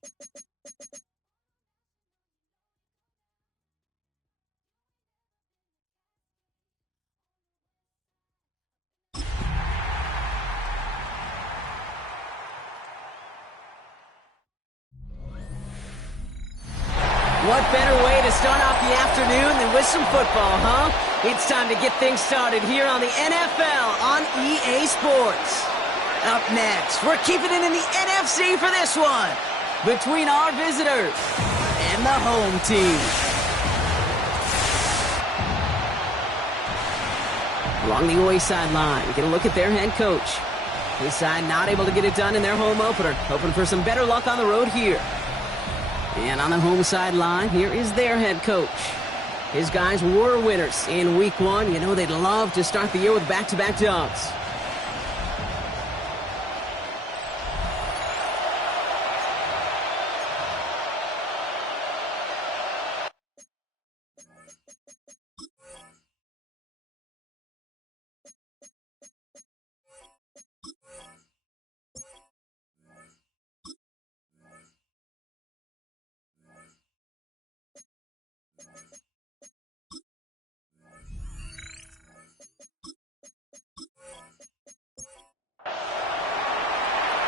What better way to start off the afternoon than with some football, huh? It's time to get things started here on the NFL on EA Sports. Up next, we're keeping it in the NFC for this one, between our visitors and the home team. Along the away sideline, we get a look at their head coach. His side not able to get it done in their home opener, hoping for some better luck on the road here. And on the home sideline, here is their head coach. His guys were winners in Week 1. You know they'd love to start the year with back-to-back dubs.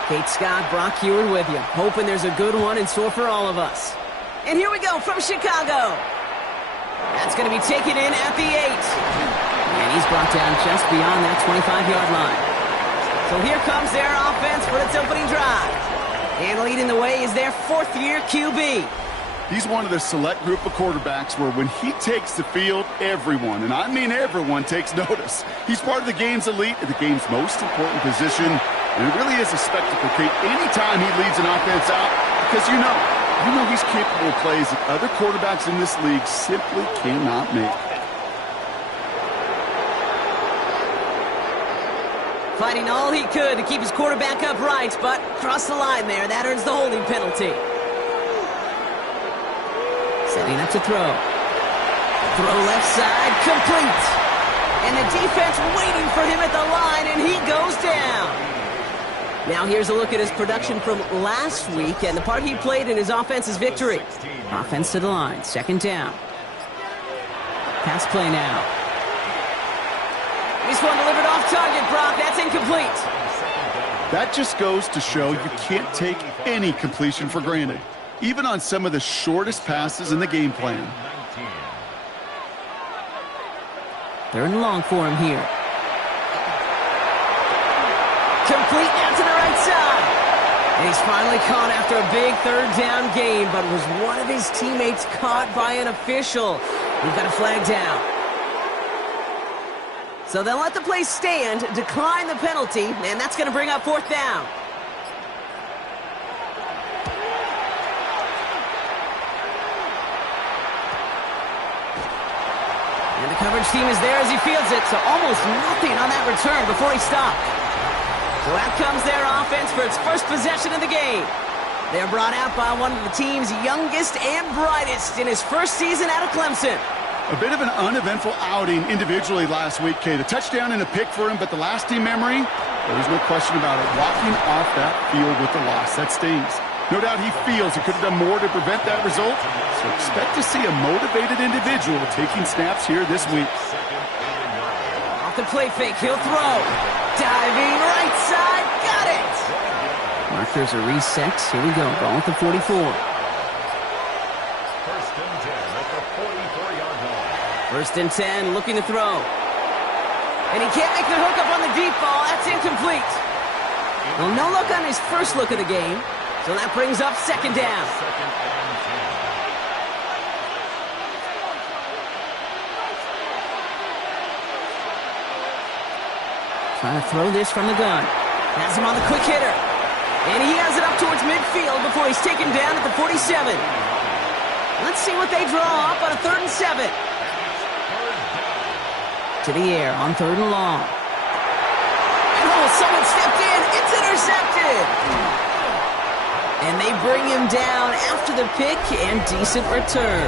Kate Scott, Brock Heward with you, hoping there's a good one in store for all of us. And here we go from Chicago. That's going to be taken in at the 8. And he's brought down just beyond that 25-yard line. So here comes their offense for its opening drive. And leading the way is their 4th-year QB. He's one of the select group of quarterbacks where when he takes the field, everyone, and I mean everyone, takes notice. He's part of the game's elite and the game's most important position. And it really is a spectacle, Kate, anytime he leads an offense out, because you know he's capable of plays that other quarterbacks in this league simply cannot make. Fighting all he could to keep his quarterback upright, but crossed the line there. That earns the holding penalty. Setting up to throw. Throw left side, complete. And the defense waiting for him at the line, and he goes down. Now here's a look at his production from last week and the part he played in his offense's victory. Offense to the line, 2nd down. Pass play now. This one delivered off target, Brock. That's incomplete. That just goes to show you can't take any completion for granted, even on some of the shortest passes in the game plan. 3rd and long for him here. Complete out to the right side. And he's finally caught after a big 3rd down game, but was one of his teammates caught by an official? We've got a flag down. So they'll let the play stand, decline the penalty, and that's going to bring up 4th down. And the coverage team is there as he fields it, so almost nothing on that return before he stopped. So out comes their offense for its first possession of the game. They're brought out by one of the team's youngest and brightest in his first season out of Clemson. A bit of an uneventful outing individually last week, Kate. A touchdown and a pick for him, but the lasting memory, there's no question about it. Walking off that field with the loss, that stings. No doubt he feels he could have done more to prevent that result, so expect to see a motivated individual taking snaps here this week. Off the play fake, he'll throw. Diving right side, got it! Markers are reset. Here we go, ball at the 44. 1st and 10 at the 44-yard line. 1st and 10, looking to throw. And he can't make the hook up on the deep ball. That's incomplete. Well, no luck on his first look of the game, so that brings up 2nd down. 2nd and 10. Trying to throw this from the gun. Has him on the quick hitter. And he has it up towards midfield before he's taken down at the 47. Let's see what they draw up on a 3rd and 7. To the air on 3rd and long. Oh, someone stepped in. It's intercepted. And they bring him down after the pick and decent return.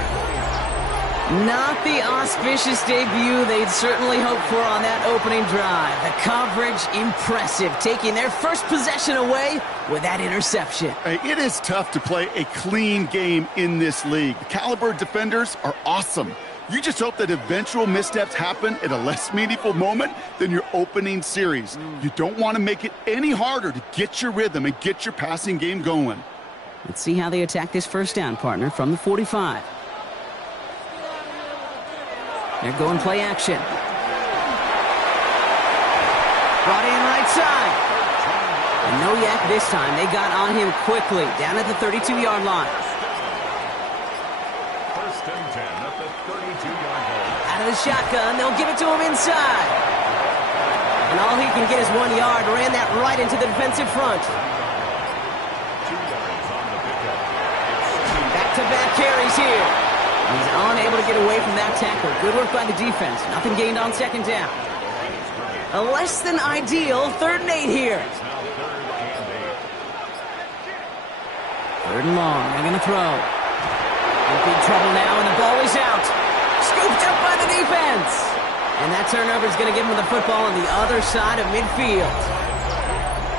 Not the auspicious debut they'd certainly hoped for on that opening drive. The coverage, impressive, taking their first possession away with that interception. Hey, it is tough to play a clean game in this league. The caliber defenders are awesome. You just hope that eventual missteps happen at a less meaningful moment than your opening series. You don't want to make it any harder to get your rhythm and get your passing game going. Let's see how they attack this first down, partner, from the 45. They're going play action. Brought in right side. And no yak this time. They got on him quickly, down at the 32-yard line. First and 10 at the 32-yard line. Out of the shotgun, they'll give it to him inside. And all he can get is 1 yard. Ran that right into the defensive front. 2 yards on the pickup. Back-to-back carries here. He's unable to get away from that tackle. Good work by the defense. Nothing gained on second down. A less than ideal 3rd and 8 here. Third and long. They're going to throw. In big trouble now, and the ball is out. Scooped up by the defense. And that turnover is going to give him the football on the other side of midfield.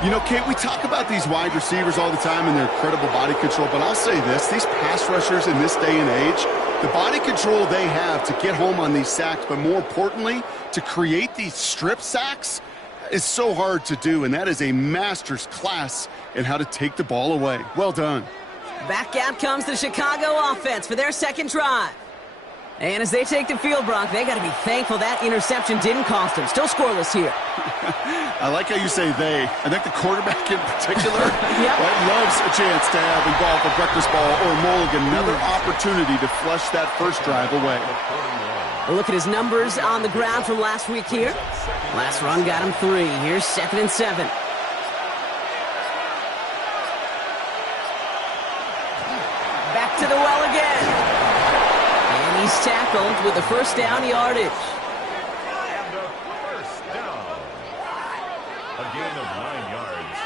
You know, Kate, we talk about these wide receivers all the time and their incredible body control, but I'll say this, these pass rushers in this day and age, the body control they have to get home on these sacks, but more importantly, to create these strip sacks is so hard to do, and that is a master's class in how to take the ball away. Well done. Back out comes the Chicago offense for their second drive. And as they take the field, Brock, they got to be thankful that interception didn't cost them. Still scoreless here. I like how you say they. I think the quarterback in particular Yep. loves a chance to have involved a breakfast ball or a mulligan, another opportunity to flush that first drive away. A look at his numbers on the ground from last week here. Last run got him 3. Here's 2nd and 7. Back to the well again. And he's tackled with the first down yardage. And a first down. A gain of 9 yards.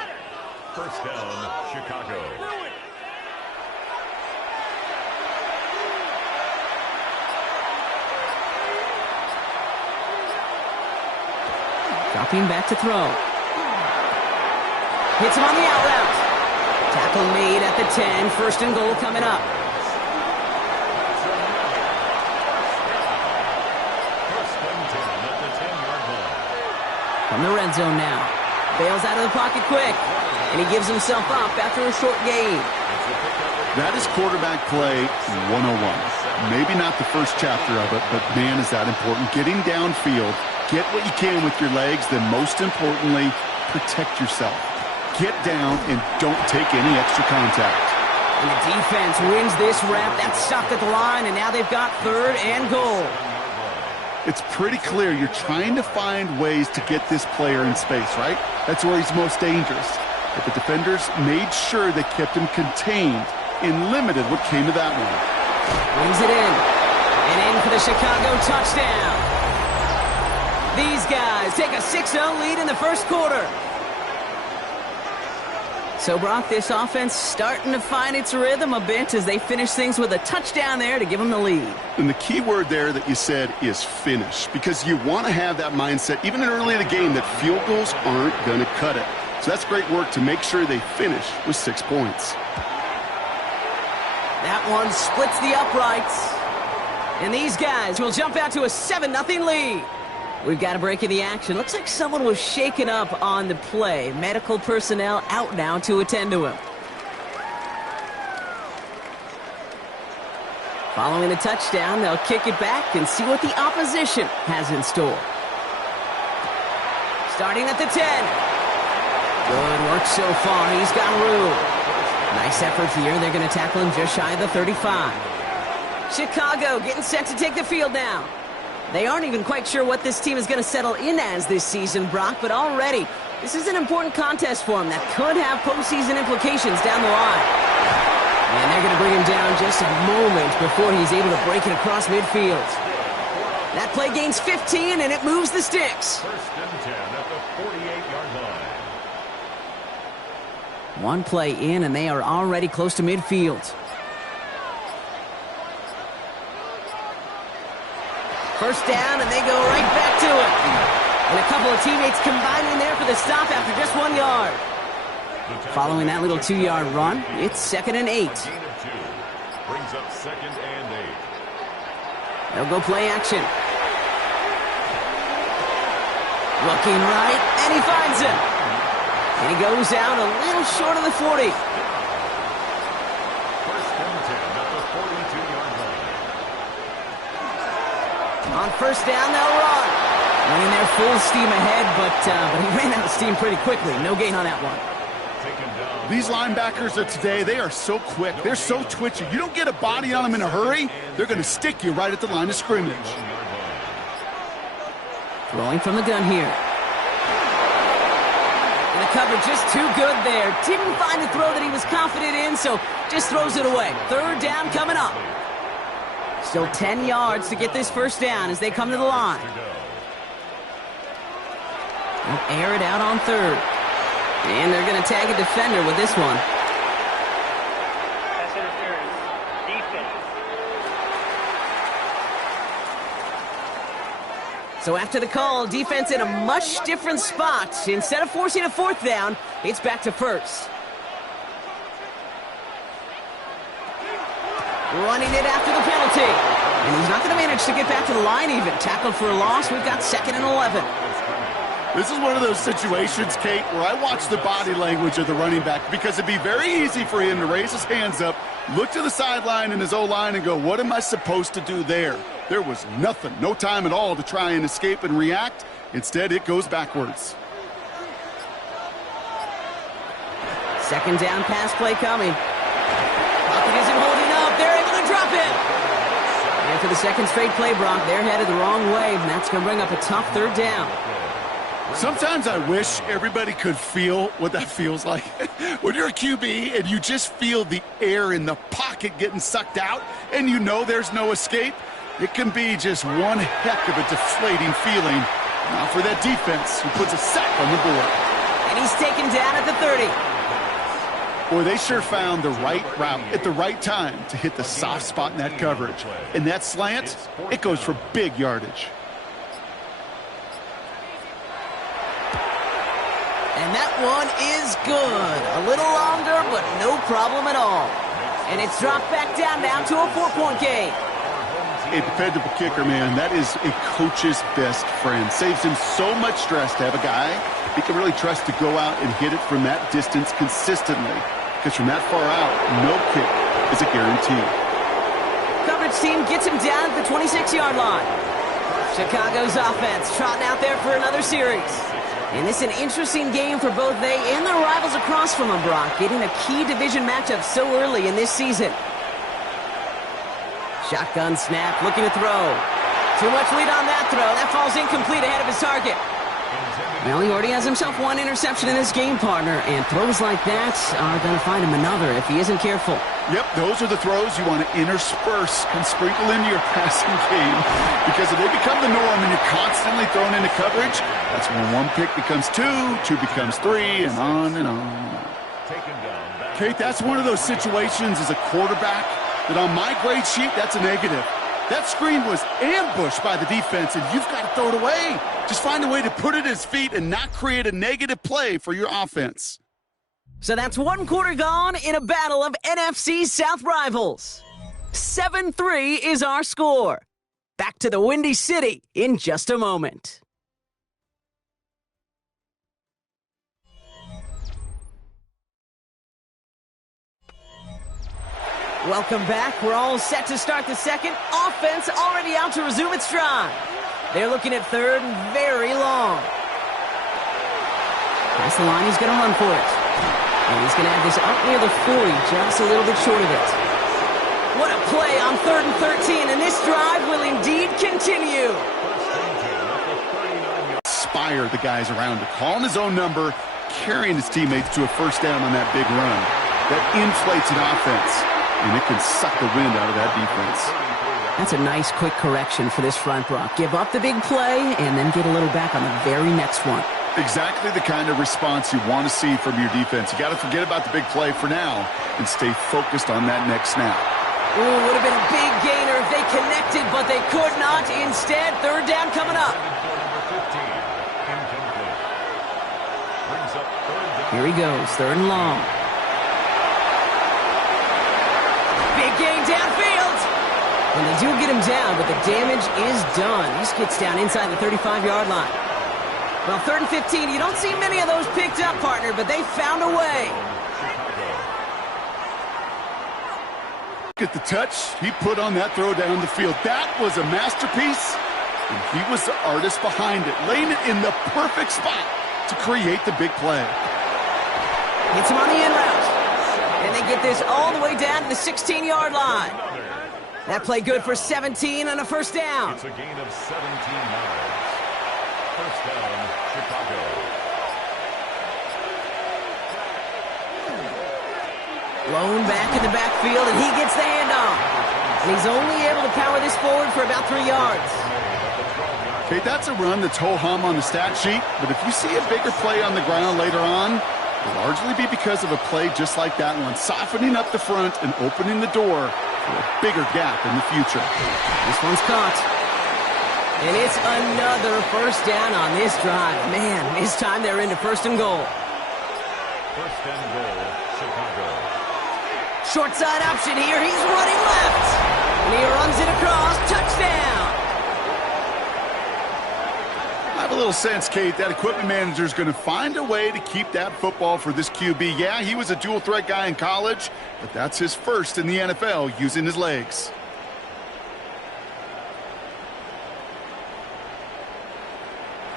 First down, Chicago. Dropping back to throw. Hits him on the out route. Tackle made at the 10. 1st and goal coming up. From the red zone now. Bails out of the pocket quick. And he gives himself up after a short gain. That is quarterback play 101. Maybe not the first chapter of it, but man, is that important. Getting downfield, get what you can with your legs, then most importantly, protect yourself. Get down and don't take any extra contact. And the defense wins this rep. That's stopped at the line, and now they've got 3rd and goal. It's pretty clear you're trying to find ways to get this player in space, right? That's where he's most dangerous. But the defenders made sure they kept him contained and limited what came to that one. Brings it in. And in for the Chicago touchdown. These guys take a 6-0 lead in the first quarter. So, Brock, this offense starting to find its rhythm a bit as they finish things with a touchdown there to give them the lead. And the key word there that you said is finish, because you want to have that mindset, even early in the game, that field goals aren't going to cut it. So that's great work to make sure they finish with 6 points. That one splits the uprights. And these guys will jump out to a 7-0 lead. We've got a break in the action. Looks like someone was shaken up on the play. Medical personnel out now to attend to him. Following the touchdown, they'll kick it back and see what the opposition has in store. Starting at the 10. Good work so far. He's got room. Nice effort here. They're going to tackle him just shy of the 35. Chicago getting set to take the field now. They aren't even quite sure what this team is going to settle in as this season, Brock, but already this is an important contest for him that could have postseason implications down the line. And they're going to bring him down just a moment before he's able to break it across midfield. That play gains 15, and it moves the sticks. First and 10 at the 48-yard line. One play in, and they are already close to midfield. First down, and they go right back to it. And a couple of teammates combining there for the stop after just 1 yard. Following that little 2-yard run, it's 2nd and 8. Brings up 2nd and 8. They'll go play action. Looking right, and he finds him. And he goes out a little short of the 40. First and 10 at the 42-yard line. On first down, they'll run. Running there full steam ahead, but he ran out of steam pretty quickly. No gain on that one. These linebackers of today, they are so quick. They're so twitchy. You don't get a body on them in a hurry, they're going to stick you right at the line of scrimmage. Throwing from the gun here. And the coverage just too good there. Didn't find a throw that he was confident in, so just throws it away. Third down coming up. Still 10 yards to get this first down as they come to the line. They'll air it out on third. And they're going to tag a defender with this one. Pass interference. Defense. So after the call, defense in a much different spot. Instead of forcing a fourth down, it's back to first. Running it after the penalty. And he's not going to manage to get back to the line even. Tackled for a loss. We've got 2nd and 11. This is one of those situations, Kate, where I watch the body language of the running back because it'd be very easy for him to raise his hands up, look to the sideline in his O-line and go, what am I supposed to do there? There was nothing, no time at all to try and escape and react. Instead, it goes backwards. Second down pass play coming. Pocket isn't holding up. They're able to drop it. And for the second straight play, Brock, they're headed the wrong way, and that's going to bring up a tough third down. Sometimes I wish everybody could feel what that feels like. When you're a QB and you just feel the air in the pocket getting sucked out and you know there's no escape, it can be just one heck of a deflating feeling. Now for that defense who puts a sack on the board. And he's taken down at the 30. Boy, they sure found the right route at the right time to hit the soft spot in that coverage. And that slant, it goes for big yardage. And that one is good. A little longer, but no problem at all. And it's dropped back down now to a 4-point game. A dependable kicker, man, that is a coach's best friend. Saves him so much stress to have a guy he can really trust to go out and hit it from that distance consistently. Because from that far out, no kick is a guarantee. Coverage team gets him down at the 26-yard line. Chicago's offense trotting out there for another series. And this is an interesting game for both they and their rivals across from them, Brock, getting a key division matchup so early in this season. Shotgun snap, looking to throw. Too much lead on that throw. That falls incomplete ahead of his target. Well, he already has himself one interception in this game, partner, and throws like that are going to find him another if he isn't careful. Yep, those are the throws you want to intersperse and sprinkle into your passing game, because if they become the norm and you're constantly thrown into coverage, that's when one pick becomes two becomes three, and on and on. Kate, that's one of those situations as a quarterback that on my grade sheet, that's a negative. That screen was ambushed by the defense, and you've got to throw it away. Just find a way to put it at his feet and not create a negative play for your offense. So that's one quarter gone in a battle of NFC South rivals. 7-3 is our score. Back to the Windy City in just a moment. Welcome back. We're all set to start the second. Offense already out to resume its drive. They're looking at third and very long. Past the line, he's going to run for it. And he's going to have this up near the 40, just a little bit short of it. What a play on 3rd and 13, and this drive will indeed continue. Inspire the guys around him, calling his own number, carrying his teammates to a first down on that big run. That inflates an offense, and it can suck the wind out of that defense. That's a nice quick correction for this front, Brock. Give up the big play and then get a little back on the very next one. Exactly the kind of response you want to see from your defense. You got to forget about the big play for now and stay focused on that next snap. Ooh, would have been a big gainer if they connected, but they could not. Instead, third down coming up. Here he goes, third and long. Big gain downfield. And they do get him down, but the damage is done. This gets down inside the 35-yard line. Well, third and 15, you don't see many of those picked up, partner, but they found a way. At the touch he put on that throw down the field. That was a masterpiece, and he was the artist behind it, laying it in the perfect spot to create the big play. Hits him on the in route. And they get this all the way down to the 16-yard line. That play good for 17 and a first down. It's a gain of 17 yards. First down, Chicago. Blown back in the backfield, and he gets the handoff. And he's only able to power this forward for about 3 yards. Okay, that's a run that's ho-hum on the stat sheet, but if you see a bigger play on the ground later on, it'll largely be because of a play just like that one, softening up the front and opening the door for a bigger gap in the future. This one's caught. And it's another first down on this drive. Man, this time they're into first and goal. First and goal, Chicago. Short side option here. He's running left. And he runs it across. Touchdown. I have a little sense, Kate, that equipment manager is going to find a way to keep that football for this QB. Yeah, he was a dual threat guy in college, but that's his first in the NFL using his legs.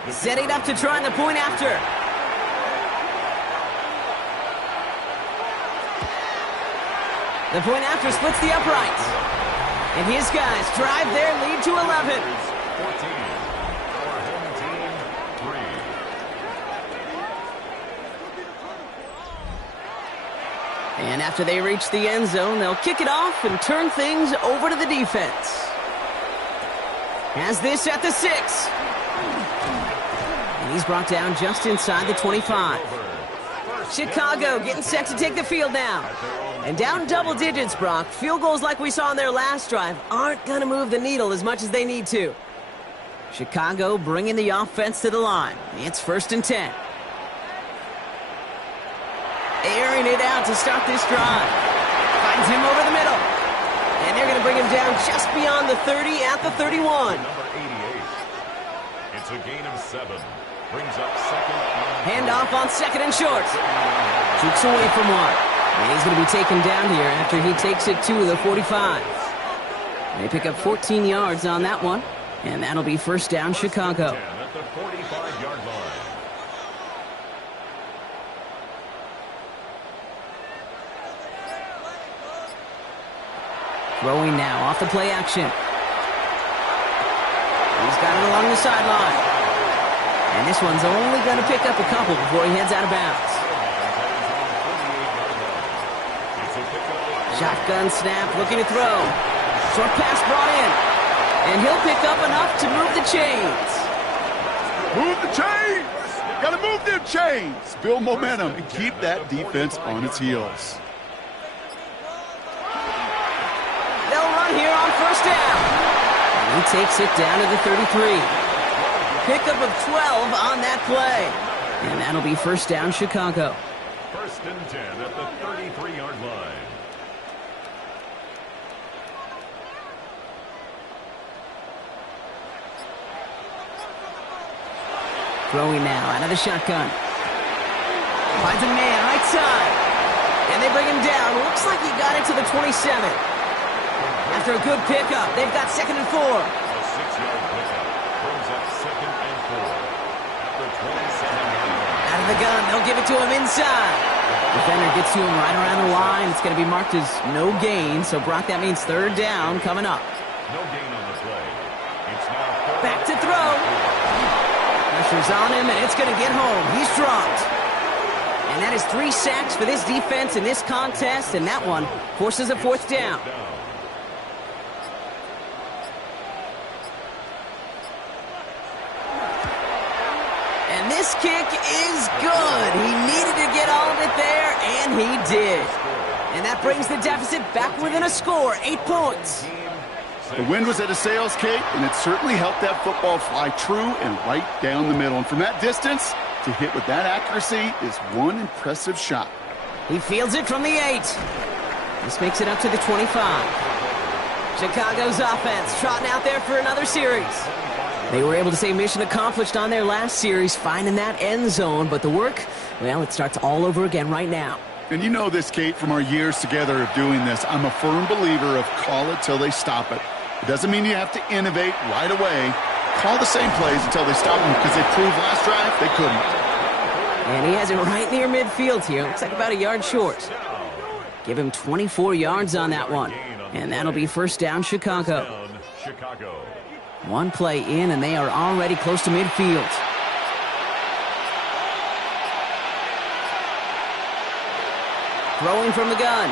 Setting up to try the point after. The point after splits the uprights. And his guys drive their lead to 11. 14. Our home team, 3. And after they reach the end zone, they'll kick it off and turn things over to the defense. Has this at the 6. And he's brought down just inside the 25. Chicago getting set to take the field now. And down double digits, Brock. Field goals like we saw on their last drive aren't going to move the needle as much as they need to. Chicago bringing the offense to the line. It's first and 10. Airing it out to start this drive. Finds him over the middle. And they're going to bring him down just beyond the 30 at the 31. Number 88. It's a gain of 7. Brings up second. Handoff on second and short. Jukes away from one. And he's going to be taken down here after he takes it to the 45. They pick up 14 yards on that one. And that'll be first down, Chicago. At the 45-yard line. Throwing now off the play action. He's got it along the sideline. And this one's only going to pick up a couple before he heads out of bounds. Shotgun snap, looking to throw. Short pass brought in. And he'll pick up enough to move the chains. Move the chains! Gotta move them chains! Build momentum and keep that defense on its heels. They'll run here on first down. And he takes it down to the 33. Pickup of 12 on that play. And that'll be first down, Chicago. First and 10 at the 33-yard line. Throwing now out of the shotgun. Finds a man right side. And they bring him down. Looks like he got it to the 27. After a good pickup, they've got second and 4. A 6-yard pickup brings up second and 4 at the 27-yard line. Out of the gun, they'll give it to him inside. Defender gets to him right around the line. It's going to be marked as no gain. So, Brock, that means third down coming up. No gain on the play. It's now Back to throw. Pressure's on him, and it's going to get home. He's dropped. And that is 3 sacks for this defense in this contest, and that one forces a fourth down. And this kick is good. He needed to get all of it there, and he did. And that brings the deficit back within a score, 8 points. The wind was at his sails, Kate, and it certainly helped that football fly true and right down the middle. And from that distance, to hit with that accuracy is one impressive shot. He fields it from the 8. This makes it up to the 25. Chicago's offense trotting out there for another series. They were able to say mission accomplished on their last series, finding that end zone. But the work, well, it starts all over again right now. And you know this, Kate, from our years together of doing this. I'm a firm believer of call it till they stop it. It doesn't mean you have to innovate right away. Call the same plays until they stop them, because they proved last drive they couldn't. And he has it right near midfield here. Looks like about a yard short. Give him 24 yards on that one. And that'll be first down, Chicago. One play in, and they are already close to midfield. Throwing from the gun.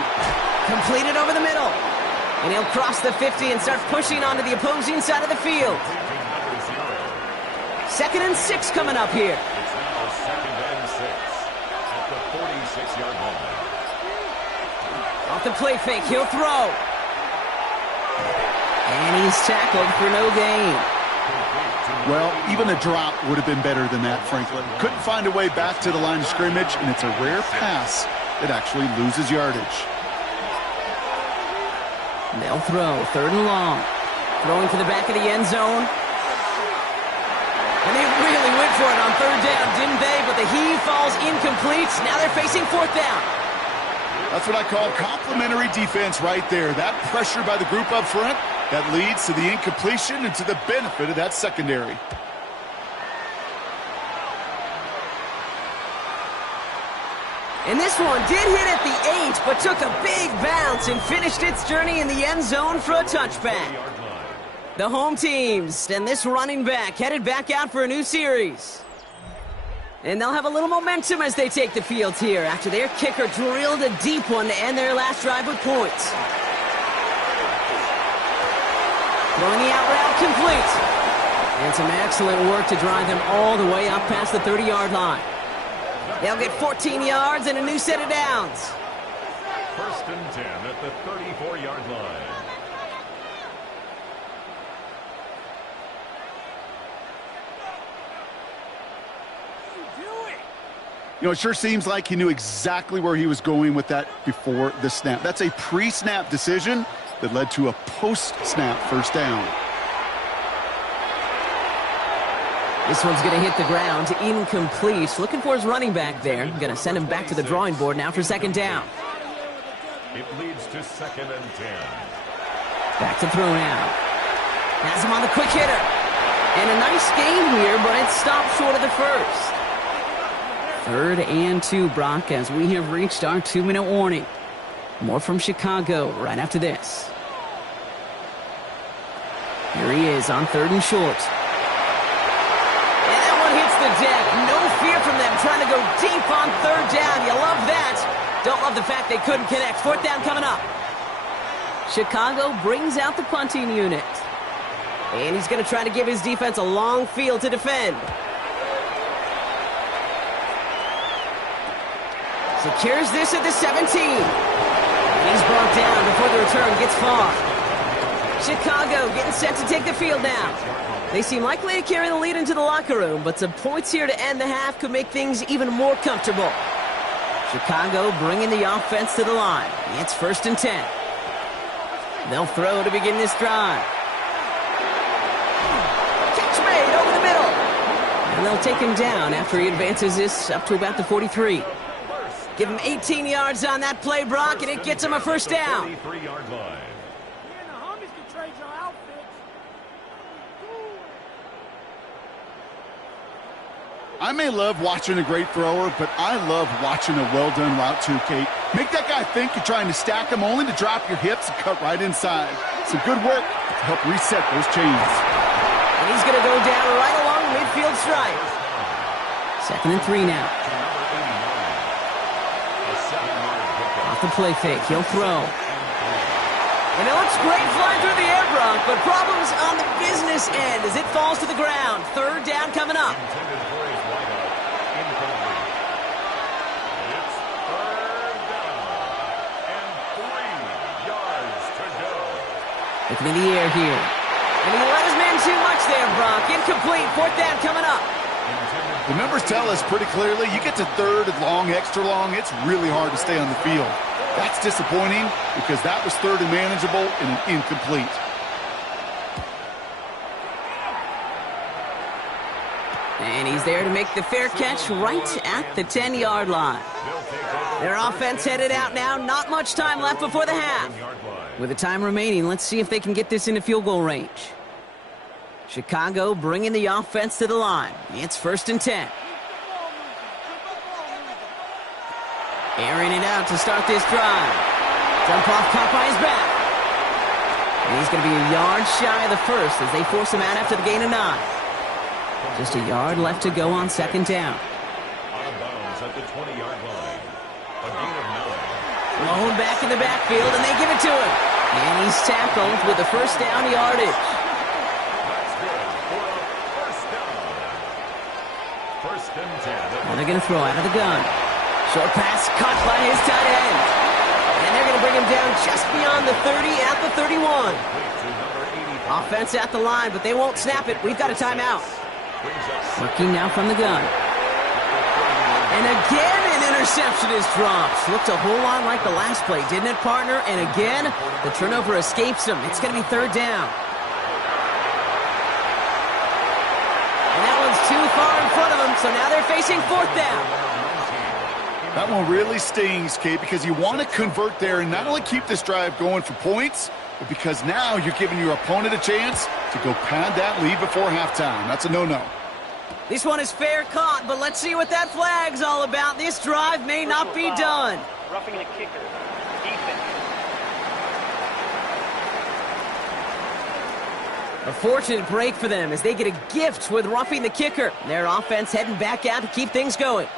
Completed over the middle. And he'll cross the 50 and start pushing onto the opposing side of the field. 2nd and 6 coming up here. It's now 2nd and 6 at the 46-yard line. Off the play fake, he'll throw. And he's tackled for no gain. Well, even a drop would have been better than that, frankly. Couldn't find a way back to the line of scrimmage, and it's a rare pass that actually loses yardage. They'll throw, 3rd and long. Throwing to the back of the end zone. And they really went for it on 3rd down, didn't they? But the heave falls incomplete. Now they're facing 4th down. That's what I call complimentary defense right there. That pressure by the group up front, that leads to the incompletion and to the benefit of that secondary. And this one did hit at the 8, but took a big bounce and finished its journey in the end zone for a touchback. The home teams and this running back headed back out for a new series. And they'll have a little momentum as they take the field here after their kicker drilled a deep one to end their last drive with points. Throwing the out route complete. And some excellent work to drive them all the way up past the 30-yard line. They'll get 14 yards and a new set of downs. 1st and 10 at the 34-yard line. You know, it sure seems like he knew exactly where he was going with that before the snap. That's a pre-snap decision that led to a post-snap first down. This one's going to hit the ground, incomplete. Looking for his running back there. Going to send him back to the drawing board now for 2nd down. It leads to 2nd and 10. Back to throw now. Has him on the quick hitter. And a nice gain here, but it stopped short of the first. 3rd and 2, Brock, as we have reached our 2-minute warning. More from Chicago right after this. Here he is on 3rd and short. And that one hits the deck. No fear from them trying to go deep on 3rd down. You love that. Don't love the fact they couldn't connect. 4th down coming up. Chicago brings out the punting unit. And he's going to try to give his defense a long field to defend. Secures this at the 17. And he's brought down before the return gets far. Chicago getting set to take the field now. They seem likely to carry the lead into the locker room, but some points here to end the half could make things even more comfortable. Chicago bringing the offense to the line. It's 1st and 10. They'll throw to begin this drive. Catch made over the middle. And they'll take him down after he advances this up to about the 43. Give him 18 yards on that play, Brock, and it gets him a first down. 33-yard line. I may love watching a great thrower, but I love watching a well-done route too, Kate. Make that guy think you're trying to stack him only to drop your hips and cut right inside. Some good work to help reset those chains. And he's going to go down right along the midfield stripe. 2nd and 3 now. Off the play fake, he'll throw. And it looks great flying through the air, Brock, but problems on the business end as it falls to the ground. 3rd down coming up. The Looking in the air here. And he let his man too much there, Brock. Incomplete. Fourth down coming up. The numbers tell us pretty clearly, you get to third and long, extra long, it's really hard to stay on the field. That's disappointing because that was third and manageable and an incomplete. And he's there to make the fair catch right at the 10-yard line. Their offense headed out now. Not much time left before the half. With the time remaining, let's see if they can get this into field goal range. Chicago bringing the offense to the line. It's 1st and 10. Airing it out to start this drive. Dump off caught by his back. And he's going to be a yard shy of the first as they force him out after the gain of 9. Just a yard left to go on 2nd down. Out of bounds at the 20-yard line. A gain of 9. Thrown back in the backfield, and they give it to him. And he's tackled with the first down yardage. That's good for a first down. 1st and 10. Now they're going to throw out of the gun. Short pass caught by his tight end. And they're going to bring him down just beyond the 30 at the 31. Offense at the line, but they won't snap it. We've got a timeout. Working now from the gun. And again, an interception is dropped. Looked a whole lot like the last play, didn't it, partner? And again, the turnover escapes him. It's going to be 3rd down. And that one's too far in front of them, so now they're facing 4th down. That one really stings, Kate, because you want to convert there and not only keep this drive going for points, but because now you're giving your opponent a chance to go pad that lead before halftime. That's a no-no. This one is fair caught, but let's see what that flag's all about. This drive may not be done. Roughing the kicker. Defense. A fortunate break for them as they get a gift with roughing the kicker. Their offense heading back out to keep things going.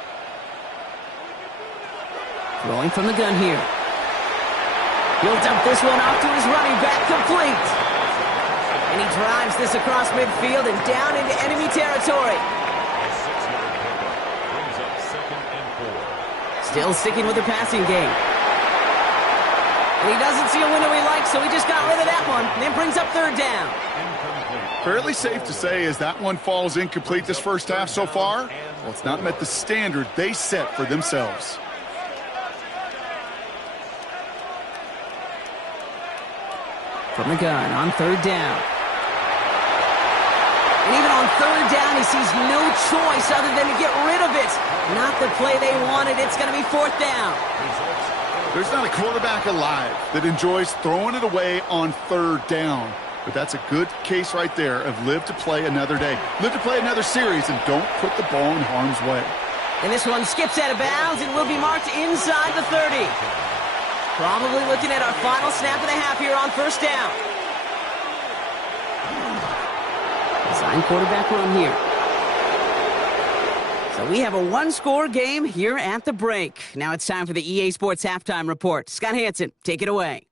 Throwing from the gun here. He'll dump this one off to his running back, complete. And he drives this across midfield and down into enemy territory. A 6-yard pickup brings up 2nd and 4. Still sticking with the passing game. And he doesn't see a window he likes, so he just got rid of that one. And then brings up 3rd down. Fairly safe to say as that one falls incomplete this first half so far, well, it's not met the standard they set for themselves. From the gun on 3rd down. And even on 3rd down, he sees no choice other than to get rid of it. Not the play they wanted. It's going to be 4th down. There's not a quarterback alive that enjoys throwing it away on 3rd down. But that's a good case right there of live to play another day. Live to play another series and don't put the ball in harm's way. And this one skips out of bounds and will be marked inside the 30. Probably looking at our final snap of the half here on 1st down. Design quarterback run here. So we have a one-score game here at the break. Now it's time for the EA Sports Halftime Report. Scott Hansen, take it away.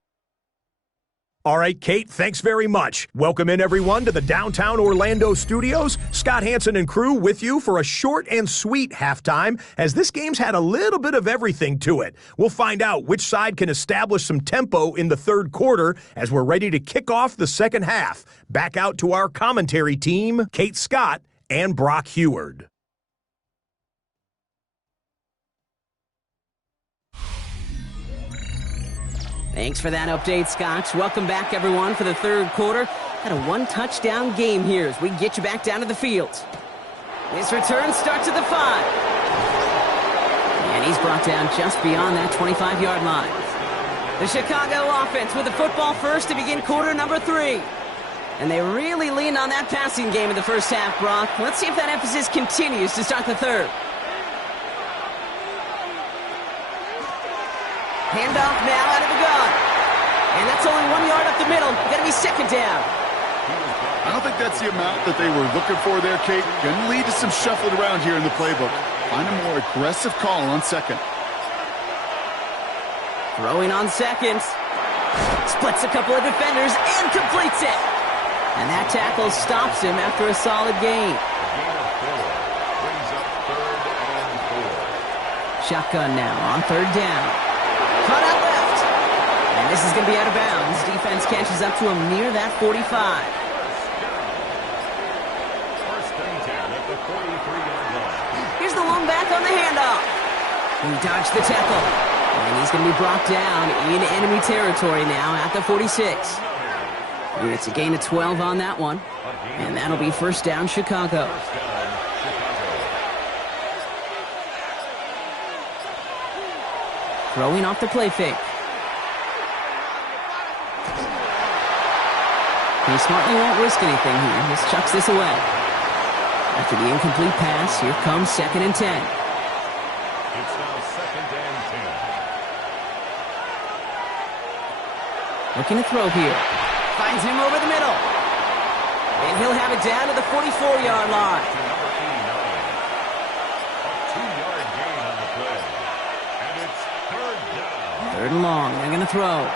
All right, Kate, thanks very much. Welcome in, everyone, to the downtown Orlando studios. Scott Hansen and crew with you for a short and sweet halftime, as this game's had a little bit of everything to it. We'll find out which side can establish some tempo in the 3rd quarter as we're ready to kick off the 2nd half. Back out to our commentary team, Kate Scott and Brock Heward. Thanks for that update, Scott. Welcome back, everyone, for the 3rd quarter. Had a 1-touchdown game here as we get you back down to the field. This return starts at the 5. And he's brought down just beyond that 25-yard line. The Chicago offense with the football first to begin quarter number 3. And they really leaned on that passing game in the first half, Brock. Let's see if that emphasis continues to start the 3rd. Handoff now out of the gun. And that's only 1 yard up the middle. Going to be 2nd down. I don't think that's the amount that they were looking for there, Kate. Going to lead to some shuffling around here in the playbook. Find a more aggressive call on 2nd. Throwing on 2nd. Splits a couple of defenders and completes it. And that tackle stops him after a solid gain. Gain of 4 brings up 3rd and 4. Shotgun now on 3rd down. Cut out left. And This is going to be out of bounds. Defense catches up to him near that 45. First and 10 at the 43-yard line. Here's the one back on the handoff. He dodged the tackle. And he's going to be brought down in enemy territory now at the 46. It's a gain of 12 on that one. And that'll be first down, Chicago. Throwing off the play fake. He smartly won't risk anything here. Just chucks this away. After the incomplete pass, here comes 2nd and 10. It's now 2nd and 10. Looking to throw here. Finds him over the middle. And he'll have it down to the 44-yard line. To number 89. A 2-yard gain on the play. And it's third down. 3rd and long. They're going to throw.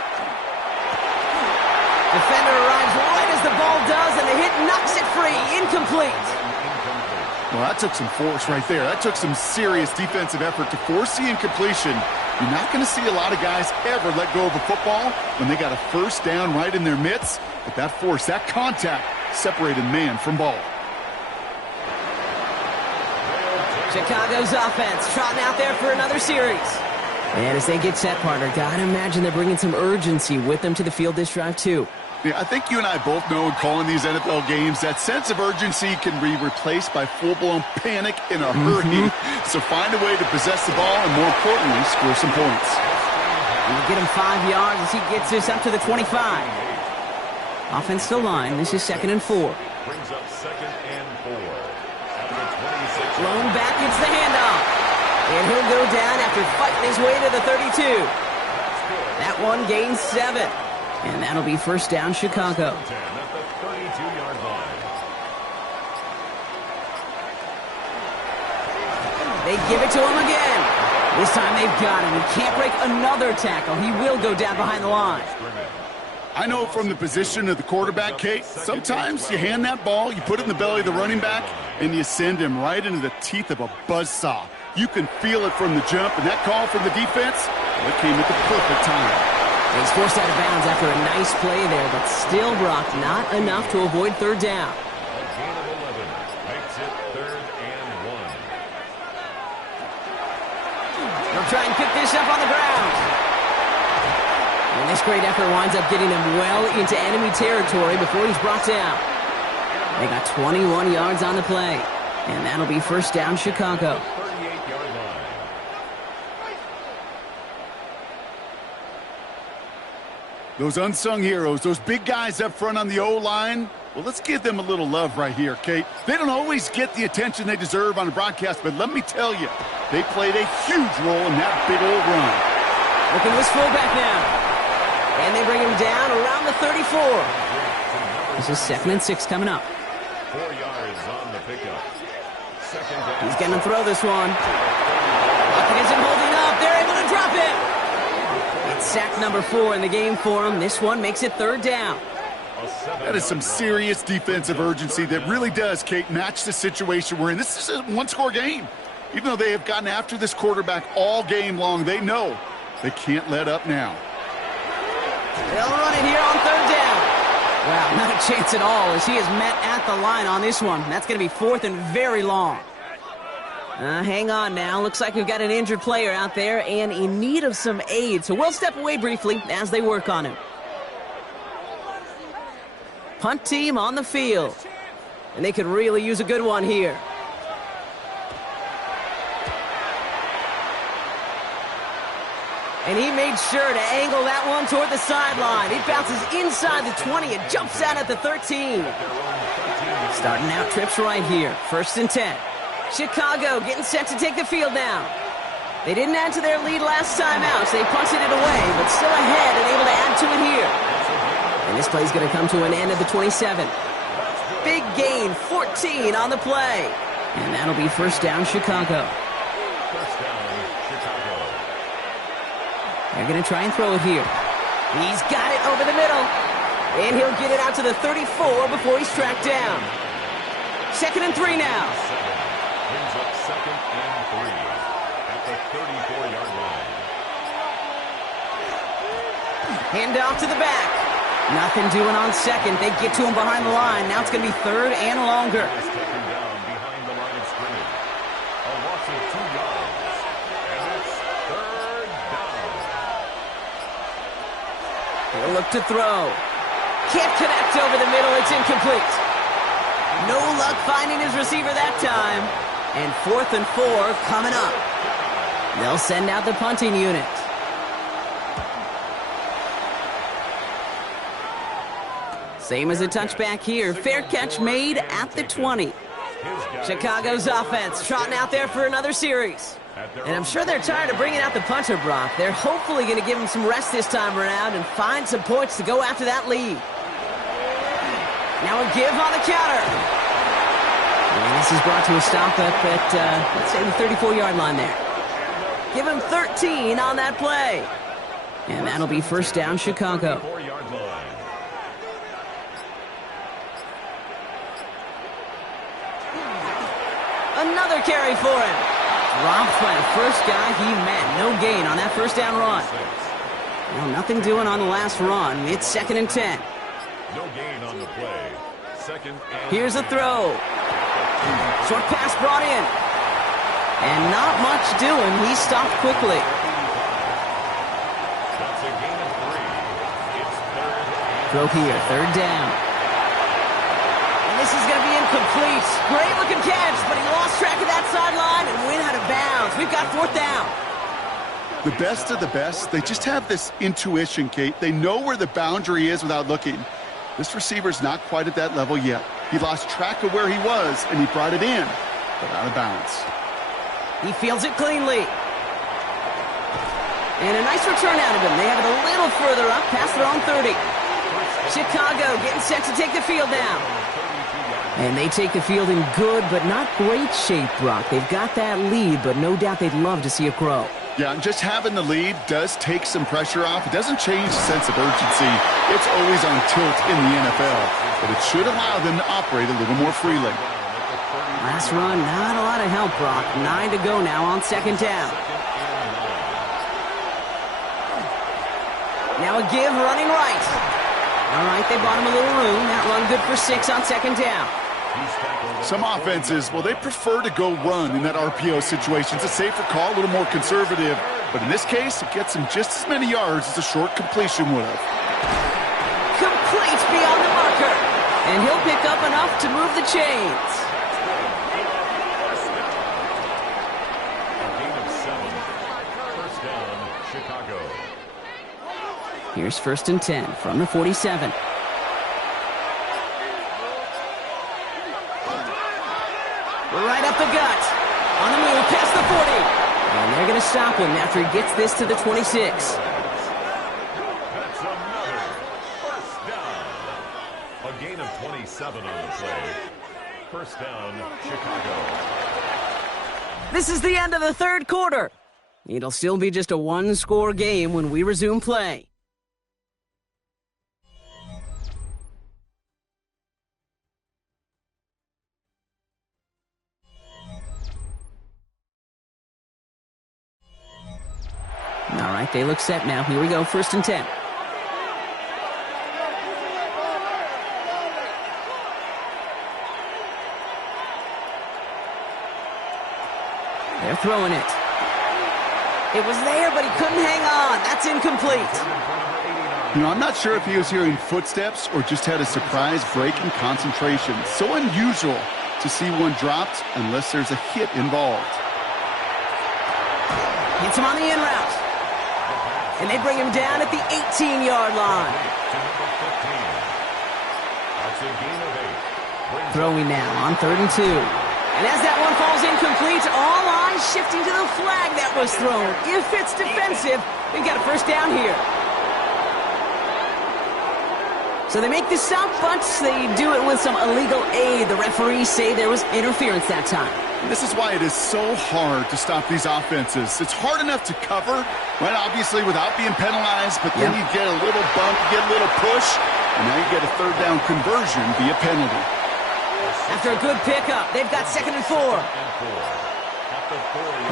Defender arrives right as the ball does, and the hit knocks it free. Incomplete. Well, that took some force right there. That took some serious defensive effort to force the incompletion. You're not going to see a lot of guys ever let go of a football when they got a first down right in their midst. But that force, that contact, separated man from ball. Chicago's offense trotting out there for another series. And as they get set, partner, gotta imagine they're bringing some urgency with them to the field this drive, too. Yeah, I think you and I both know in calling these NFL games that sense of urgency can be replaced by full-blown panic in a hurry. So find a way to possess the ball and, more importantly, score some points. We'll get him 5 yards as he gets this up to the 25. Offensive line. This is 2nd and 4. Brings up 2nd and 4. At the 26. Blown back, it's the handoff. And he'll go down after fighting his way to the 32. That one gains 7. And that'll be first down, Chicago. 10 at the 32-yard line. They give it to him again. This time they've got him. He can't break another tackle. He will go down behind the line. I know from the position of the quarterback, Kate, sometimes you hand that ball, you put it in the belly of the running back, and you send him right into the teeth of a buzzsaw. You can feel it from the jump, and that call from the defense, it came at the perfect time. He's forced out of bounds after a nice play there, but still, Brock, not enough to avoid third down. A gain of 11 makes it 3rd and 1. They'll try and pick this up on the ground. And this great effort winds up getting him well into enemy territory before he's brought down. They got 21 yards on the play, and that'll be first down, Chicago. 38-yard line. Those unsung heroes, those big guys up front on the O-line, well, let's give them a little love right here, Kate. They don't always get the attention they deserve on the broadcast, but let me tell you, they played a huge role in that big old run. Looking at this fullback now. And they bring him down around the 34. This is 2nd and 6 coming up. 4 yards on the pickup. 2nd down. He's going to throw this one. Lockett isn't holding up. They're able to drop it. It's sack number 4 in the game for him. This one makes it 3rd down. That is some serious defensive urgency that really does, Kate, match the situation we're in. This is a one-score game. Even though they have gotten after this quarterback all game long, they know they can't let up now. They'll run it here on 3rd down. Wow, not a chance at all as he is met at the line on this one. That's going to be 4th and very long. Hang on now. Looks like we've got an injured player out there and in need of some aid. So we'll step away briefly as they work on him. Punt team on the field. And they could really use a good one here. And he made sure to angle that one toward the sideline. It bounces inside the 20 and jumps out at the 13. Starting out trips right here. 1st and 10. Chicago getting set to take the field now. They didn't add to their lead last time out, so they punted it away, but still ahead and able to add to it here. And this play's going to come to an end at the 27. Big gain, 14 on the play. And that'll be first down, Chicago. First down, Chicago. They're going to try and throw it here. He's got it over the middle. And he'll get it out to the 34 before he's tracked down. 2nd and 3 now. Brings up 2nd and 3 at the 34-yard line. Hand off to the back. Nothing doing on second. They get to him behind the line. Now it's going to be third and longer. Is taken down behind the line of scrimmage. A loss of 2 yards. And it's third down. He'll look to throw. Can't connect over the middle. It's incomplete. No luck finding his receiver that time. And 4th and 4 coming up. They'll send out the punting unit. Same as a touchback here. Fair catch made at the 20. Chicago's offense trotting out there for another series. And I'm sure they're tired of bringing out the punter, Brock. They're hopefully going to give him some rest this time around and find some points to go after that lead. Now a give on the counter. And this is brought to a stop up at, let's say, the 34-yard line there. Give him 13 on that play. And that'll be first down, Chicago. Another carry for him. Dropped by the first guy he met. No gain on that first down run. Well, nothing doing on the last run. It's 2nd and 10. No gain on the play. Here's a throw. Short pass brought in. And not much doing. He stopped quickly. That's a gain of 3. It's third. Throw here. 3rd down. This is going to be incomplete. Great looking catch, but he lost track of that sideline and went out of bounds. We've got 4th down. The best of the best, they just have this intuition, Kate. They know where the boundary is without looking. This receiver's not quite at that level yet. He lost track of where he was, and he brought it in, but out of bounds. He fields it cleanly. And a nice return out of him. They have it a little further up past their own 30. Chicago getting set to take the field down. And they take the field in good but not great shape, Brock. They've got that lead, but no doubt they'd love to see it grow. Yeah, and just having the lead does take some pressure off. It doesn't change the sense of urgency. It's always on tilt in the NFL, but it should allow them to operate a little more freely. Last run, not a lot of help, Brock. 9 to go now on 2nd down. Now a give running right. All right, they bought him a little room. That run good for 6 on 2nd down. Some offenses, well, they prefer to go run in that RPO situation. It's a safer call, a little more conservative. But in this case, it gets him just as many yards as a short completion would have. Complete beyond the marker. And he'll pick up enough to move the chains. A gain of 7. First down, Chicago. Here's 1st and 10 from the 47. Right up the gut. On the move, past the 40. And they're going to stop him after he gets this to the 26. That's another first down. A gain of 27 on the play. First down, Chicago. This is the end of the 3rd quarter. It'll still be just a 1-score game when we resume play. All right, they look set now. Here we go, 1st and 10. They're throwing it. It was there, but he couldn't hang on. That's incomplete. You know, I'm not sure if he was hearing footsteps or just had a surprise break in concentration. So unusual to see one dropped unless there's a hit involved. Hits him on the in route. And they bring him down at the 18-yard line. Throwing now on 3rd and 2. And as that one falls incomplete, all eyes shifting to the flag that was thrown. If it's defensive, we've got a first down here. So they make the stop, but they do it with some illegal aid. The referees say there was interference that time. And this is why it is so hard to stop these offenses. It's hard enough to cover, right, obviously, without being penalized, but then you get a little bump, you get a little push, and now you get a 3rd down conversion via penalty. After a good pickup, they've got 2nd and 4.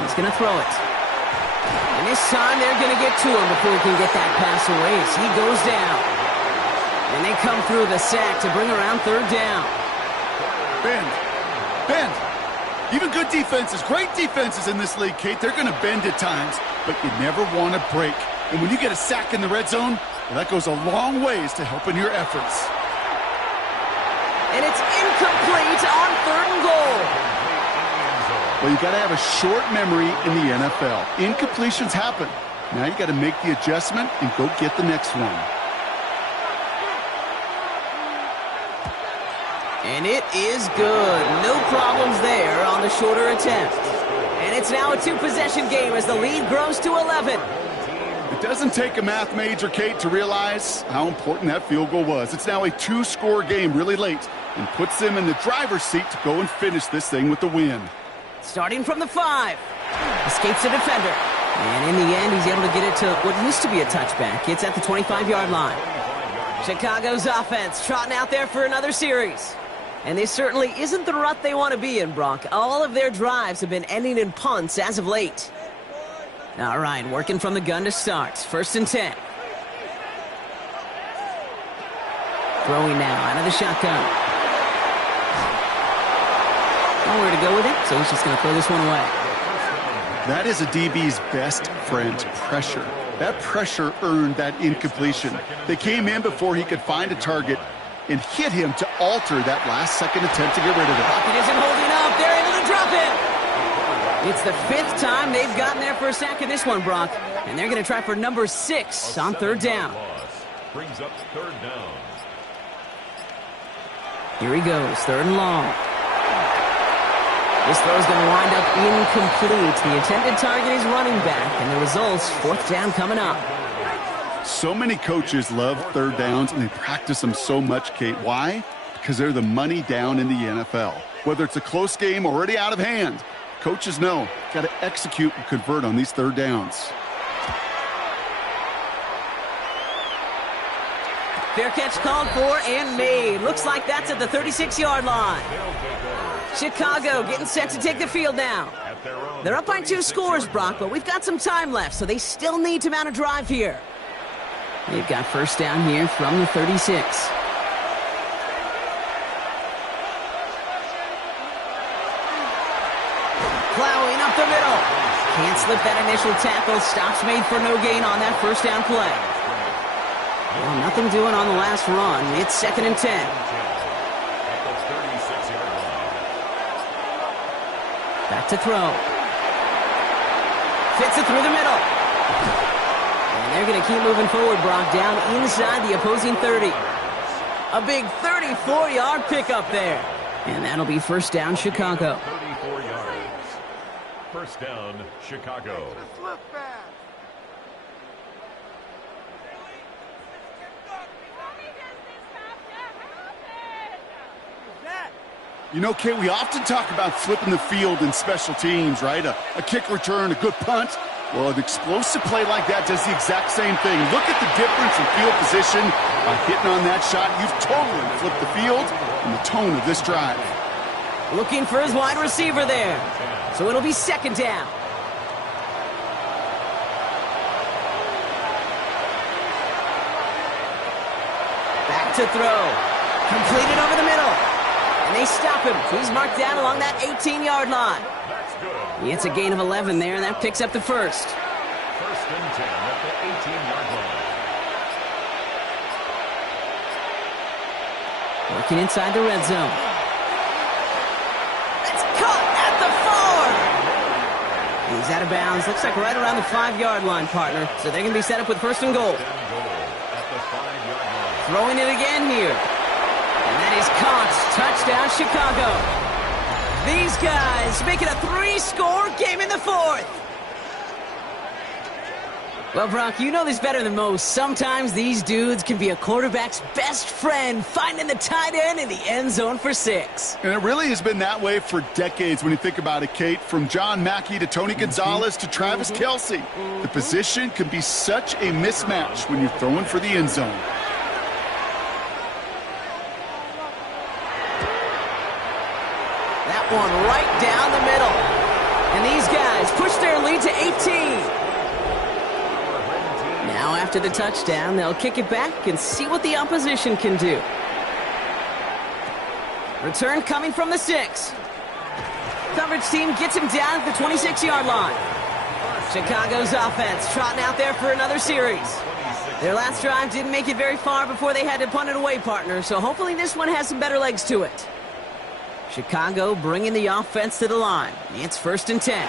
He's going to throw it. And this time they're going to get to him before he can get that pass away as he goes down. And they come through the sack to bring around third down. Bend. Even good defenses, great defenses in this league, Kate, they're going to bend at times, but you never want to break. And when you get a sack in the red zone, well, that goes a long ways to helping your efforts. And it's incomplete on third and goal. Well, you got to have a short memory in the NFL. Incompletions happen. Now you got to make the adjustment and go get the next one. And it is good. No problems there on the shorter attempt. And it's now a two-possession game as the lead grows to 11. It doesn't take a math major, Kate, to realize how important that field goal was. It's now a two-score game really late and puts them in the driver's seat to go and finish this thing with the win. Starting from the 5. Escapes a defender. And in the end, he's able to get it to what used to be a touchback. It's at the 25-yard line. Chicago's offense trotting out there for another series. And this certainly isn't the rut they want to be in, Brock. All of their drives have been ending in punts as of late. All right, working from the gun to start. 1st and 10. Throwing now out of the shotgun. Nowhere to go with it, so he's just going to throw this one away. That is a DB's best friend, pressure. That pressure earned that incompletion. They came in before he could find a target and hit him to alter that last-second attempt to get rid of it. Pocket isn't holding up. They're able to drop it. It's the 5th time they've gotten there for a sack in this one, Brock. And they're going to try for number 6 on third down. Brings up third down. Here he goes, 3rd and long. This throw is going to wind up incomplete. The intended target is running back, and the result's 4th down coming up. So many coaches love third downs, and they practice them so much, Kate. Why? Because they're the money down in the NFL. Whether it's a close game or already out of hand, coaches know got to execute and convert on these third downs. Fair catch called for and made. Looks like that's at the 36-yard line. Chicago getting set to take the field now. They're up by 2 scores, Brock, but we've got some time left, so they still need to mount a drive here. They've got 1st down here from the 36. Plowing up the middle. Can't slip that initial tackle. Stops made for no gain on that 1st down play. Well, nothing doing on the last run. It's 2nd and 10. Back to throw. Fits it through the middle. And they're going to keep moving forward, Brock, down inside the opposing 30. A big 34-yard pickup there. And that'll be 1st down, Chicago. 34 yards. 1st down, Chicago. You know, Kate, we often talk about flipping the field in special teams, right? A kick return, a good punt. Well, an explosive play like that does the exact same thing. Look at the difference in field position. By hitting on that shot, you've totally flipped the field and the tone of this drive. Looking for his wide receiver there. So it'll be 2nd down. Back to throw. Completed over the middle. And they stop him. He's marked down along that 18-yard line. It's a gain of 11 there, and that picks up the 1st. 1st and 10 at the 18-yard line. Working inside the red zone. It's caught at the 4. He's out of bounds. Looks like right around the 5-yard line, partner. So they're going to be set up with 1st and goal. Throwing it again here. And that is caught. Touchdown, Chicago. These guys making a 3-score game in the 4th. Well, Brock, you know this better than most. Sometimes these dudes can be a quarterback's best friend, finding the tight end in the end zone for 6. And it really has been that way for decades when you think about it, Kate. From John Mackey to Tony Gonzalez to Travis Kelce. The position can be such a mismatch when you're throwing for the end zone. One right down the middle. And these guys push their lead to 18. Now after the touchdown, they'll kick it back and see what the opposition can do. Return coming from the 6. Coverage team gets him down at the 26-yard line. Chicago's offense trotting out there for another series. Their last drive didn't make it very far before they had to punt it away, partner, so hopefully this one has some better legs to it. Chicago bringing the offense to the line. It's 1st and 10.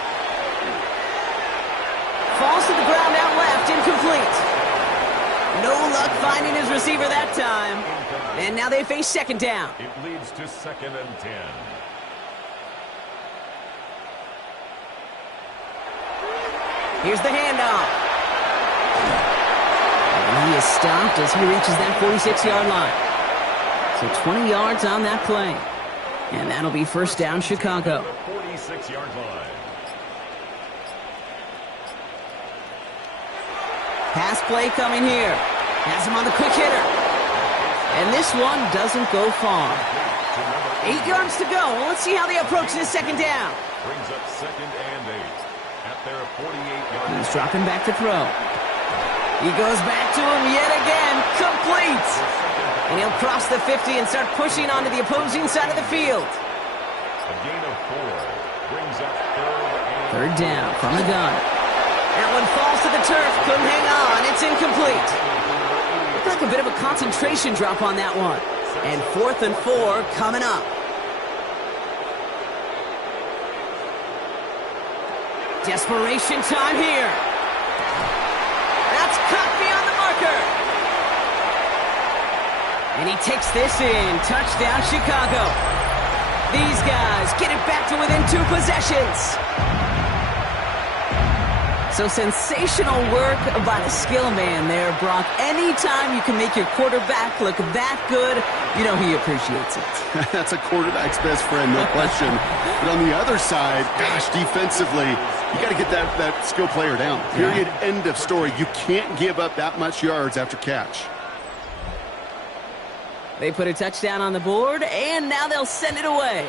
Falls to the ground out left, incomplete. No luck finding his receiver that time. And now they face 2nd down. It leads to 2nd and 10. Here's the handoff. And he is stopped as he reaches that 46-yard line. So 20 yards on that play. And that'll be 1st down, Chicago. 46-yard line. Pass play coming here. Has him on the quick hitter. And this one doesn't go far. 8 yards to go. Well, let's see how they approach this 2nd down. Brings up 2nd and 8. At their 48-yard line. He's dropping back to throw. He goes back to him yet again. Complete. And he'll cross the 50 and start pushing onto the opposing side of the field. A gain of 4. Brings up 3rd and 3rd down from the gun. That one falls to the turf. Couldn't hang on. It's incomplete. Looked like a bit of a concentration drop on that one. And 4th and 4 coming up. Desperation time here. That's caught beyond the marker. And he takes this in. Touchdown, Chicago. These guys get it back to within 2 possessions. So sensational work by the skill man there, Brock. Anytime you can make your quarterback look that good, you know he appreciates it. That's a quarterback's best friend, no question. But on the other side, gosh, defensively, you got to get that skill player down. Period, end of story. You can't give up that much yards after catch. They put a touchdown on the board, and now they'll send it away.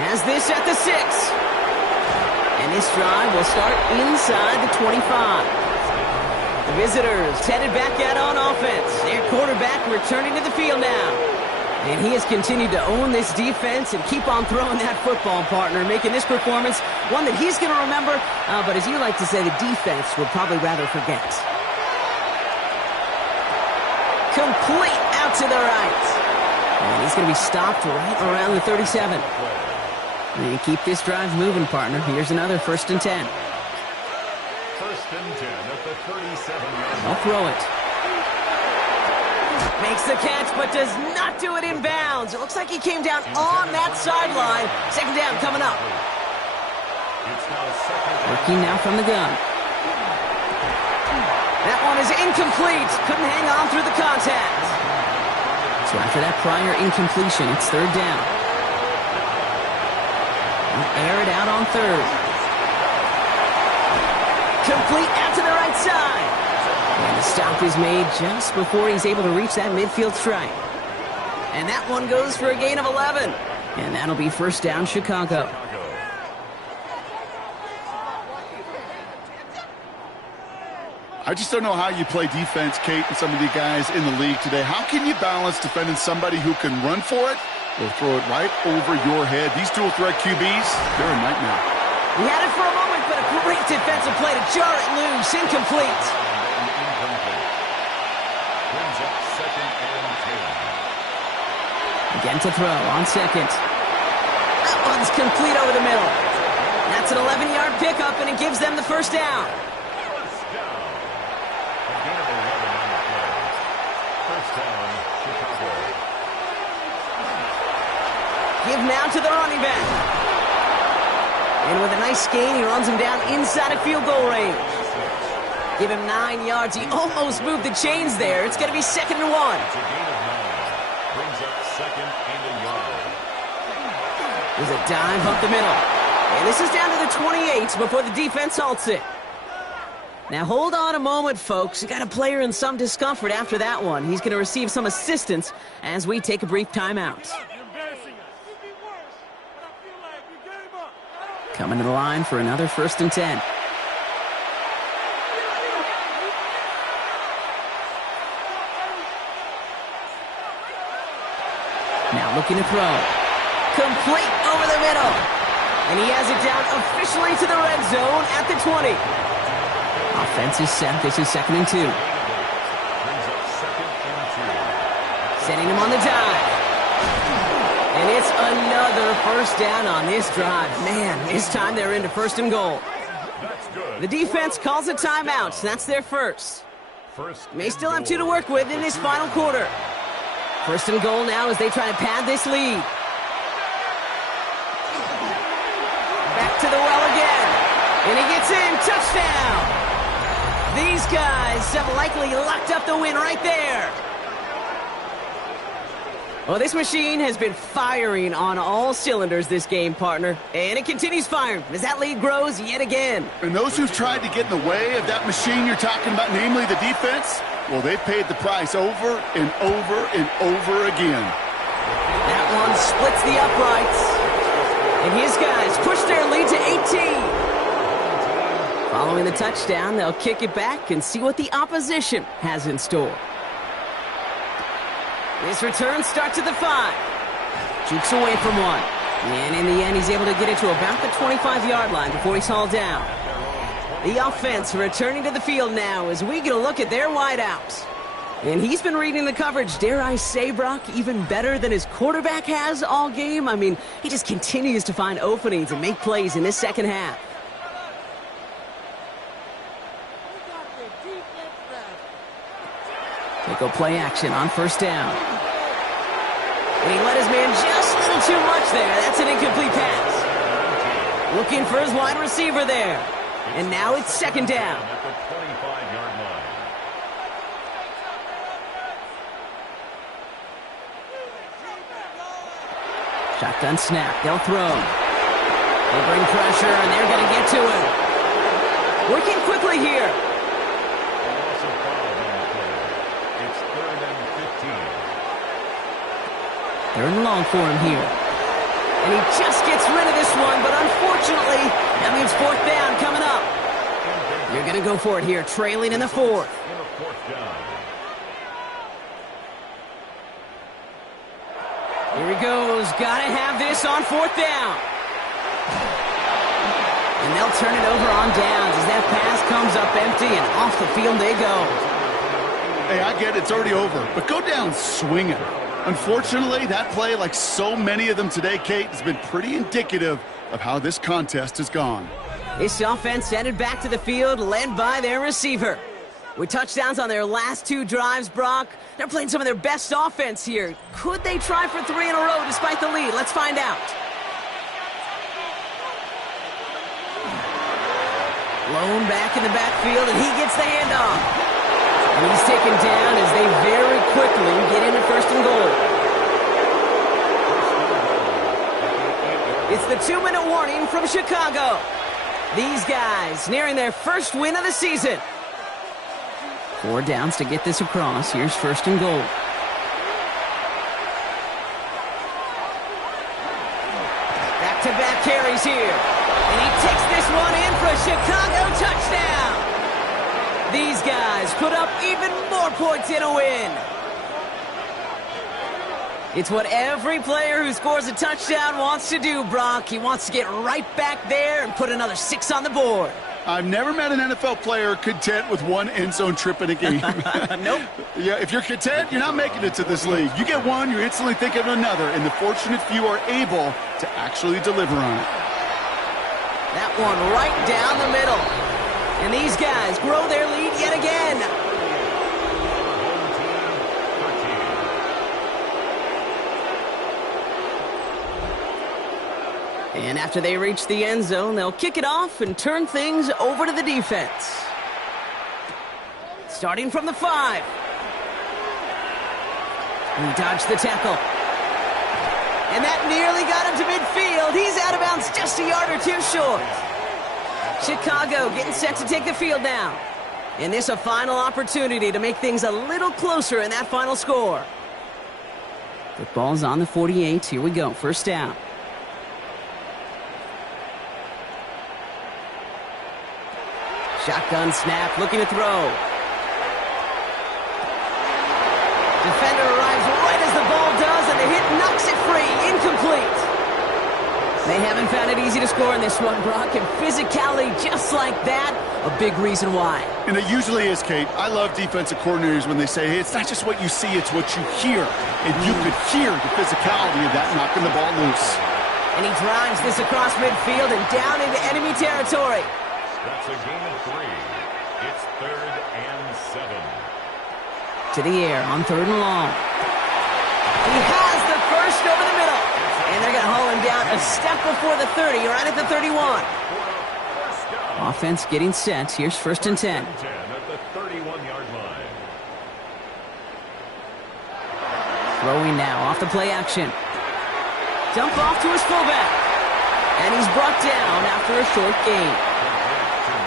Has this at the 6. And this drive will start inside the 25. The visitors headed back out on offense. Their quarterback returning to the field now. And he has continued to own this defense and keep on throwing that football, partner, making this performance one that he's going to remember, but as you like to say, the defense would probably rather forget. Complete out to the right. And he's going to be stopped right around the 37. And you keep this drive moving, partner. Here's another 1st and 10. 1st and 10 at the 37-yard line. I'll throw it. Makes the catch, but does not do it in bounds. It looks like he came down on that sideline. 2nd down coming up. It's now 2nd. Working now from the gun. That one is incomplete. Couldn't hang on through the contact. So after that prior incompletion, it's 3rd down. Air it out on 3rd. Complete out to the right side. And the stop is made just before he's able to reach that midfield stripe. And that one goes for a gain of 11. And that'll be 1st down, Chicago. I just don't know how you play defense, Kate, and some of the guys in the league today. How can you balance defending somebody who can run for it or throw it right over your head? These dual threat QBs, they're a nightmare. He had it for a moment, but a great defensive play to jar it loose. Incomplete. Brings up 2nd and 10. Again to throw on 2nd. That one's complete over the middle. That's an 11-yard pickup, and it gives them the 1st down. First down. A gain of 11 on the play. 1st down, Chicago. Give now to the running back. And with a nice gain, he runs him down inside of field goal range. Give him 9 yards. He almost moved the chains there. It's going to be 2nd and 1. It's a gain of 9. Brings up 2nd and a yard. There's a dive up the middle. And this is down to the 28 before the defense halts it. Now hold on a moment, folks. You got a player in some discomfort after that one. He's going to receive some assistance as we take a brief timeout. Coming to the line for another 1st and 10. Now looking to throw. Complete over the middle. And he has it down officially to the red zone at the 20. Offense is set. This is 2nd and 2. Setting him on the dive. And it's another 1st down on this drive. Man, this time they're into 1st and goal. The defense calls a timeout. That's their first. May still have 2 to work with in this final quarter. 1st and goal now as they try to pad this lead. Back to the well again. And he gets in. Touchdown. These guys have likely locked up the win right there. Well, this machine has been firing on all cylinders this game, partner. And it continues firing as that lead grows yet again. And those who've tried to get in the way of that machine you're talking about, namely the defense, well, they've paid the price over and over and over again. That one splits the uprights. And his guys push their lead to 18. Following the touchdown, they'll kick it back and see what the opposition has in store. This return starts at the 5. Jukes away from one. And in the end, he's able to get it to about the 25-yard line before he's hauled down. The offense returning to the field now as we get a look at their wideouts. And he's been reading the coverage, dare I say, Brock, even better than his quarterback has all game. I mean, he just continues to find openings and make plays in this second half. They go play action on 1st down. And he let his man just a little too much there. That's an incomplete pass. Looking for his wide receiver there. And now it's 2nd down. At the 25-yard line. Shotgun snap. They'll throw. They bring pressure, and they're going to get to him. Working quickly here. It's 3rd and 15. 3rd and long for him here. And he just gets rid of this one, but unfortunately, that means 4th down coming up. You're going to go for it here, trailing in the 4th. Here he goes. Got to have this on 4th down. And they'll turn it over on downs as that pass comes up empty, and off the field they go. Hey, I get it. It's already over. But go down swinging. Unfortunately, that play, like so many of them today, Kate, has been pretty indicative of how this contest has gone. This offense headed back to the field, led by their receiver. With touchdowns on their last 2 drives, Brock, they're playing some of their best offense here. Could they try for 3 in a row despite the lead? Let's find out. Lone back in the backfield, and he gets the handoff. And he's taken down as they very quickly get into 1st and goal. It's the 2-minute warning from Chicago. These guys nearing their first win of the season. 4 downs to get this across. Here's 1st and goal. Back-to-back carries here. And he takes this one in for a Chicago touchdown. These guys put up even more points in a win. It's what every player who scores a touchdown wants to do, Brock. He wants to get right back there and put another 6 on the board. I've never met an NFL player content with 1 end zone trip in a game. Nope. Yeah, if you're content, you're not making it to this league. You get one, you're instantly thinking of another, and the fortunate few are able to actually deliver on it. That one right down the middle. And these guys grow their lead yet again. And after they reach the end zone, they'll kick it off and turn things over to the defense. Starting from the 5. He dodged the tackle. And that nearly got him to midfield. He's out of bounds just a yard or 2 short. Chicago getting set to take the field now. And this a final opportunity to make things a little closer in that final score. Football's on the 48. Here we go. 1st down. Shotgun snap, looking to throw. Defender arrives right as the ball does, and the hit knocks it free. Incomplete. They haven't found it easy to score in this one, Brock, and physicality just like that, a big reason why. And it usually is, Kate. I love defensive coordinators when they say, hey, it's not just what you see, it's what you hear. And you could hear the physicality of that knocking the ball loose. And he drives this across midfield and down into enemy territory. That's a gain of 3. It's 3rd and 7. To the air on 3rd and long. He has the first over the middle. And they're going to haul him down a step before the 30, right at the 31. Offense getting set. Here's 1st and 10. At the 31-yard line. Throwing now off the play action. Dump off to his fullback. And he's brought down after a short gain.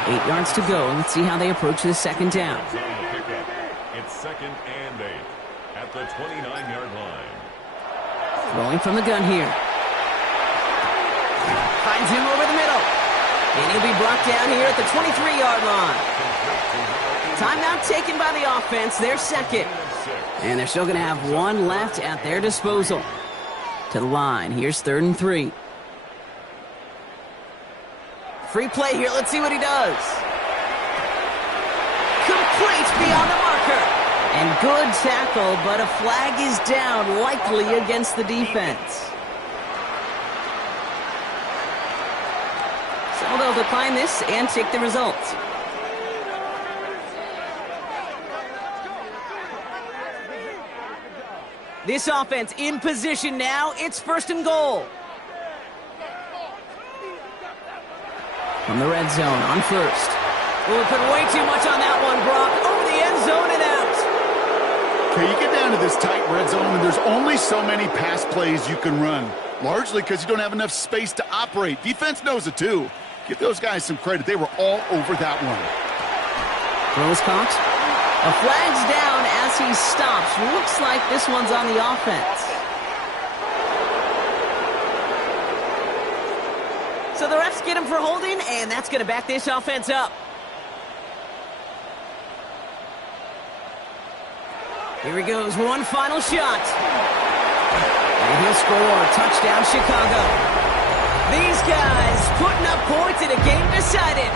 8 yards to go. Let's see how they approach this 2nd down. It's 2nd and 8 at the 29-yard line. Throwing from the gun here. Finds him over the middle. And he'll be brought down here at the 23-yard line. Timeout taken by the offense, their 2nd. And they're still going to have 1 left at their disposal. To the line, here's 3rd and 3. Free play here, let's see what he does. Complete beyond the marker. And good tackle, but a flag is down, likely against the defense. So they'll decline this and take the result. This offense in position now. It's 1st and goal. From the red zone on 1st. Oh, we put way too much on that one, Brock. Over the end zone and out. Okay, you get down to this tight red zone, and there's only so many pass plays you can run, largely because you don't have enough space to operate. Defense knows it, too. Give those guys some credit. They were all over that one. Throws caught. A flag's down as he stops. Looks like this one's on the offense. So the refs get him for holding, and that's going to back this offense up. Here he goes, one final shot. And he'll score. Touchdown, Chicago. These guys putting up points in a game decided.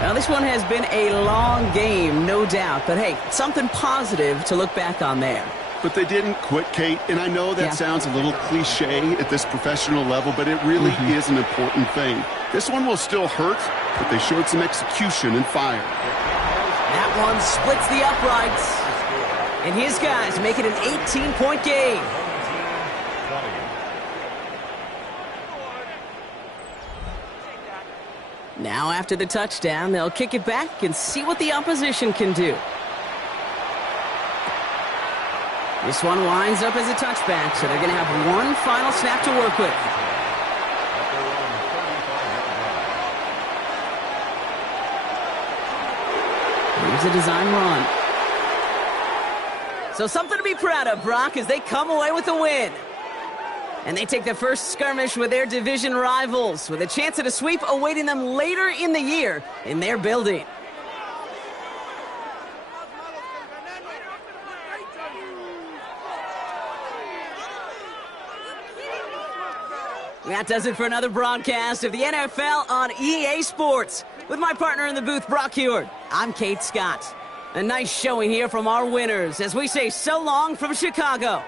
Now, this one has been a long game, no doubt. But, hey, something positive to look back on there. But they didn't quit, Kate. And I know that sounds a little cliche at this professional level, but it really is an important thing. This one will still hurt, but they showed some execution and fire. That one splits the uprights. And his guys make it an 18-point game. Now after the touchdown, they'll kick it back and see what the opposition can do. This one winds up as a touchback, so they're going to have one final snap to work with. Here's a design run. So something to be proud of, Brock, as they come away with a win. And they take the first skirmish with their division rivals, with a chance at a sweep awaiting them later in the year in their building. That does it for another broadcast of the NFL on EA Sports. With my partner in the booth, Brock Heward, I'm Kate Scott. A nice showing here from our winners as we say so long from Chicago.